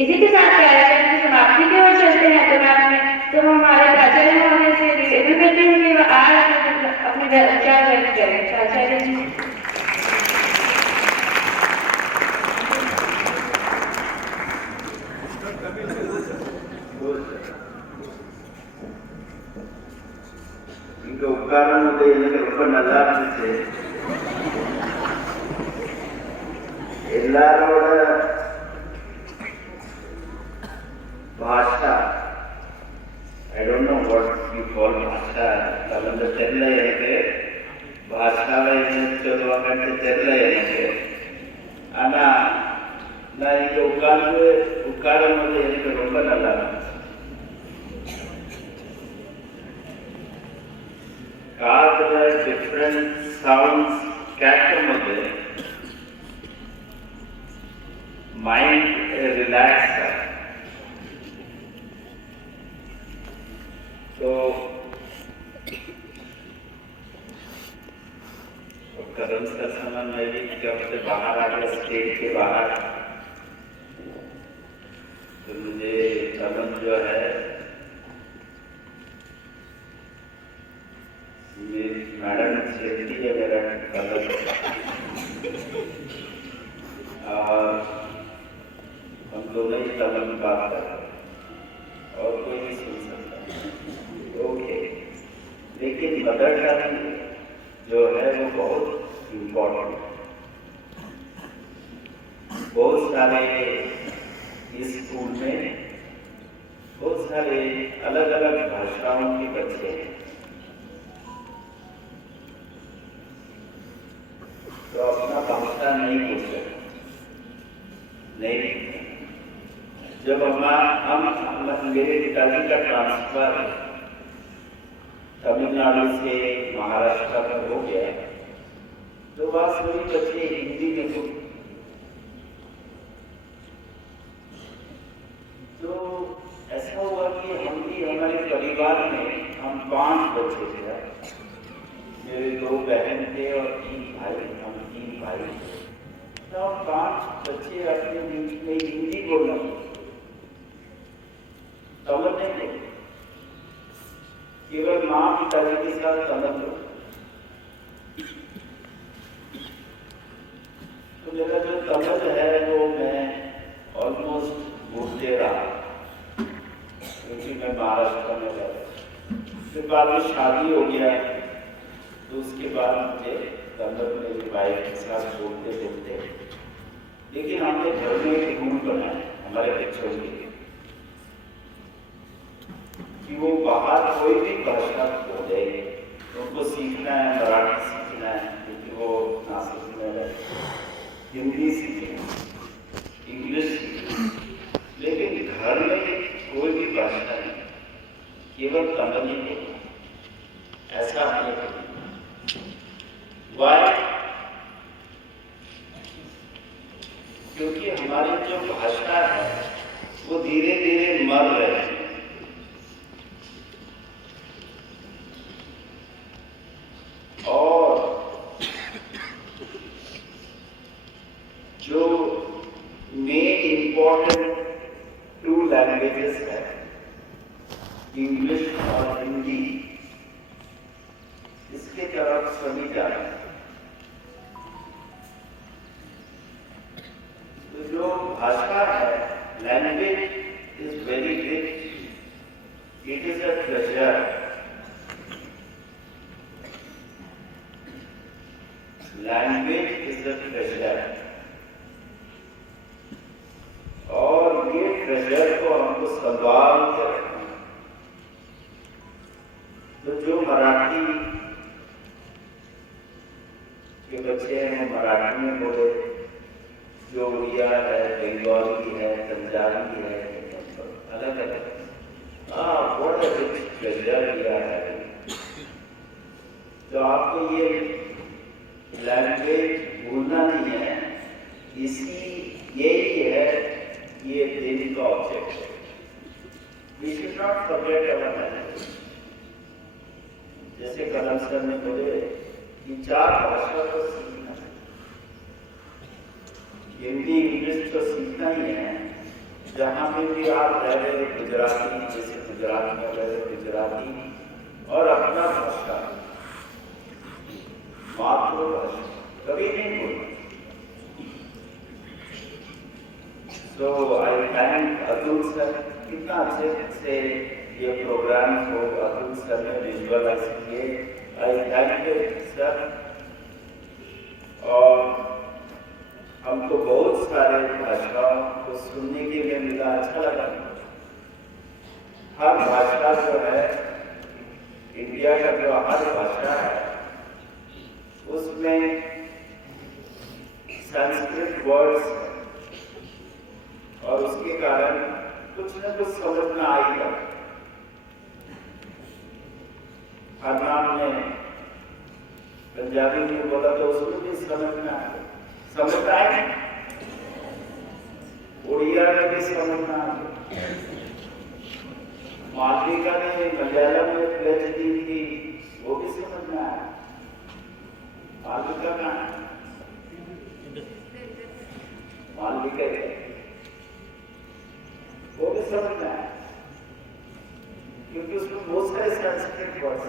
इसी के साथ कार्यक्रम की समाप्ति की ओर चलते हैं। तो मैं हमारे प्राचार्य महोदय से निवेदन करती हूँ कि वह आज अपने विचार व्यक्त करें। प्राचार्य जी। ఇంకా ఉపకారం ఉంటే ரொம்ப நல்லா இருந்துச்சு. எல்லாரோட பாஷா, I don't know what you call பாஷா, அது தெரியல எனக்கு. பாஷாவை என்ன சொல்லுவாங்கன்னு தெரியல எனக்கு. ஆனா நான் இங்க உட்காரும் போது எனக்கு ரொம்ப நல்லா இருந்துச்சு. காதுல டிஃப்ரெண்ட் சவுண்ட்ஸ் கேட்கும் போது மைண்ட் ரிலாக்ஸ் ஆகும். तो करम का समय में भी जब से बाहर आ गया स्टेज के बाहर, तो मुझे करम जो है मेरी मैडम छेड़ती है मेरा कलर, और हम दोनों ही कलम की बात कर रहे हैं और कोई नहीं सुन सकता. ओके, लेकिन मदर टंग जो है वो बहुत इम्पोर्टेंट. बहुत सारे इस स्कूल में बहुत सारे अलग अलग भाषाओं के बच्चे हैं, तो अपना भाषा नहीं बोल सकते. नहीं, जब हम मेरे पिताजी का ट्रांसफर तमिलनाडु से महाराष्ट्र में हो गया, तो वहाँ सभी बच्चे हिंदी में बोले. तो ऐसा हुआ कि हम भी हमारे परिवार में हम 5 बच्चे थे. मेरे 2 बहन थे और 3 भाई. हम 3 भाई थे. तो 5 बच्चे अपने बीच में हिंदी बोलना तमिल नहीं बोले, केवल माँ पिताजी के साथ तमिल बोले. तो मेरा जो तमिल है वो मैं ऑलमोस्ट भूलते रहा, क्योंकि मैं महाराष्ट्र में रहता. फिर बाद में शादी हो गया, तो उसके बाद मुझे तमिल मेरी वाइफ के साथ बोलते बोलते, लेकिन हमने घर में एक रूल बनाया हमारे बच्चों के लिए कि वो बाहर कोई भी भाषा बोले तो उनको सीखना है. मराठी सीखना है क्योंकि वो नासिक में रहते, हिंदी सीखना, इंग्लिश सीखना, लेकिन घर में कोई भी भाषा नहीं, केवल तमिल ही बोलना. ऐसा हमने किया. वाई? क्योंकि हमारी जो भाषा है वो धीरे धीरे मर रही है. और जो मेन इंपॉर्टेंट 2 लैंग्वेजेस है, इंग्लिश और हिंदी, इसके तरफ सभी जा रहे हैं. तो जो भाषा है, language is very rich, it is a treasure. Language is a treasure, और ये ट्रेजर को हमको संभाल के रखना. तो जो मराठी के बच्चे हैं मराठी में बोले, जो उड़िया है, बंगाली है, पंजाबी है, अलग अलग. व्हाट अ रिच ट्रेजर दिया है. तो आपको ये लैंग्वेज भूलना नहीं है. यही है ये दिन का object. We should not forget our language. जैसे कलम सर ने बोले कि 4 भाषा को सीखना है. हिंदी इंग्लिश तो सीखना ही है, जहाँ पे भी आप रह रहे गुजराती, जैसे गुजरात में रह रहे गुजराती और अपना भाषा, मातृभाषा कभी नहीं भूलना। So I thank अतुल सर, कितना अच्छे से ये प्रोग्राम को अतुल सर ने विजुअलाइज किए। I thank sir. और हमको बहुत सारे भाषाओं को सुनने के लिए मिला, अच्छा लगा। हर भाषा जो है, इंडिया का जो हर भाषा है उसमें संस्कृत वर्ड्स और उसके कारण कुछ न कुछ समझ में आएगा। हरनाम ने पंजाबी में बोला तो उसमें भी समझ में आएगा, समझ में आएगी। उड़िया में भी समझ में आएगा। मालविका ने मलयालम में PhD की, वो भी समझ में आया। मालविका का मालविका वो भी समझ में आया, क्योंकि उसमें बहुत सारे संस्कृत वर्ड्स।